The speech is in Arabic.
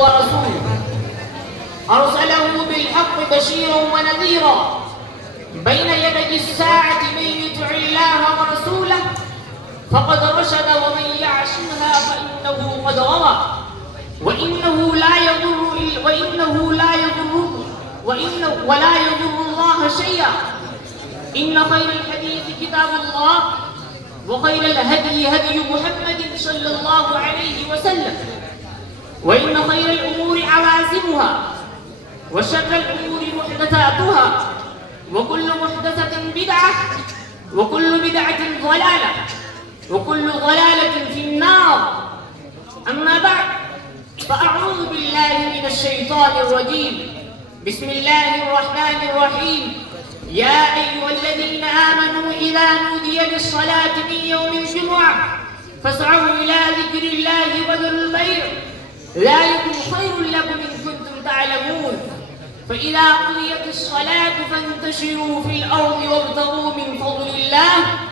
ورسوله أرسله بالحق بشيرا ونذيرا بين يدي الساعة من يطع الله ورسوله فقد رشد ومن يعصها فإنه قد غوى ولا يضر الله شيئا. إن خير الحديث كتاب الله وخير الهدي هدي محمد صلى الله عليه وسلم وإن خير الأمور عوازمها وشر الأمور محدثاتها وكل محدثة بدعة وكل بدعة ضلالة وكل ضلالة في النار. أما بعد فأعوذ بالله من الشيطان الرجيم. بسم الله الرحمن الرحيم. يا أيها الذين آمنوا إذا نودي للصلاة من يوم الجمعة فاسعوا إلى ذكر الله وذروا البيع ذلكم خير لكم إن كنتم تعلمون. فإذا قضيت الصلاة فانتشروا في الأرض وابتغوا